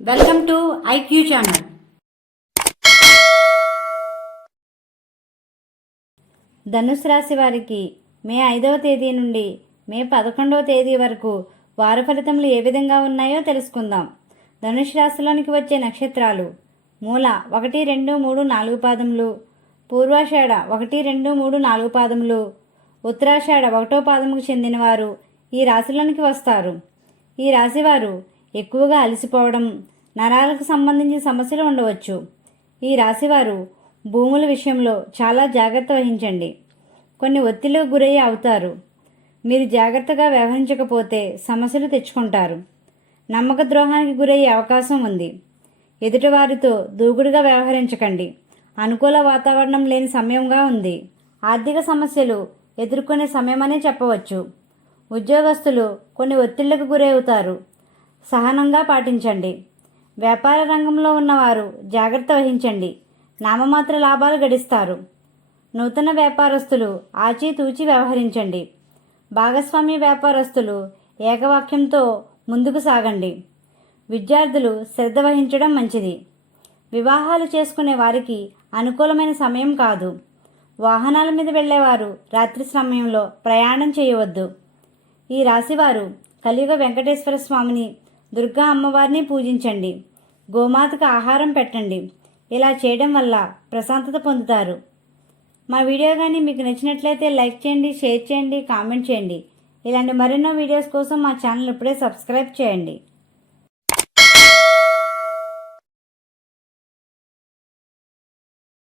Welcome to IQ channel. ధనుసు రాశి వారికి మే ఐదవ తేదీ నుండి మే పదకొండవ తేదీ వరకు వార ఫలితములు ఏ విధంగా ఉన్నాయో తెలుసుకుందాం. ధనుసు రాశిలోనికి వచ్చే నక్షత్రాలు మూల ఒకటి రెండు మూడు నాలుగు పాదములు పూర్వాషాఢ ఒకటి రెండు మూడు నాలుగు పాదములు ఉత్తరాషాఢ ఒకటో పాదముకు చెందినవారు ఈ రాశిలోనికి వస్తారు. ఈ రాశివారు ఎక్కువగా అలసిపోవడం నరాలకు సంబంధించిన సమస్యలు ఉండవచ్చు. ఈ రాశివారు భూముల విషయంలో చాలా జాగ్రత్త వహించండి. కొన్ని ఒత్తిళ్ళకు గురయ్యే అవుతారు. మీరు జాగ్రత్తగా వ్యవహరించకపోతే సమస్యలు తెచ్చుకుంటారు. నమ్మక ద్రోహానికి గురయ్యే అవకాశం ఉంది. ఎదుటివారితో దూకుడుగా వ్యవహరించకండి. అనుకూల వాతావరణం లేని సమయంగా ఉంది. ఆర్థిక సమస్యలు ఎదుర్కొనే సమయమనే చెప్పవచ్చు. ఉద్యోగస్తులు కొన్ని ఒత్తిళ్ళకు గురవుతారు. సహనంగా పాటించండి. వ్యాపార రంగంలో ఉన్నవారు జాగ్రత్త వహించండి. నామమాత్ర లాభాలు గడిస్తారు. నూతన వ్యాపారస్తులు ఆచితూచి వ్యవహరించండి. భాగస్వామ్య వ్యాపారస్తులు ఏకవాక్యంతో ముందుకు సాగండి. విద్యార్థులు శ్రద్ధ వహించడం మంచిది. వివాహాలు చేసుకునే వారికి అనుకూలమైన సమయం కాదు. వాహనాల మీద వెళ్ళేవారు రాత్రి సమయంలో ప్రయాణం చేయవద్దు. ఈ రాశివారు కలియుగ వెంకటేశ్వర స్వామిని దుర్గా అమ్మవారిని పూజించండి. గోమాతకు ఆహారం పెట్టండి. ఇలా చేయడం వల్ల ప్రశాంతత పొందుతారు. మా వీడియో కానీ మీకు నచ్చినట్లయితే లైక్ చేయండి షేర్ చేయండి కామెంట్ చేయండి. ఇలాంటి మరెన్నో వీడియోస్ కోసం మా ఛానల్ ఇప్పుడే సబ్స్క్రైబ్ చేయండి.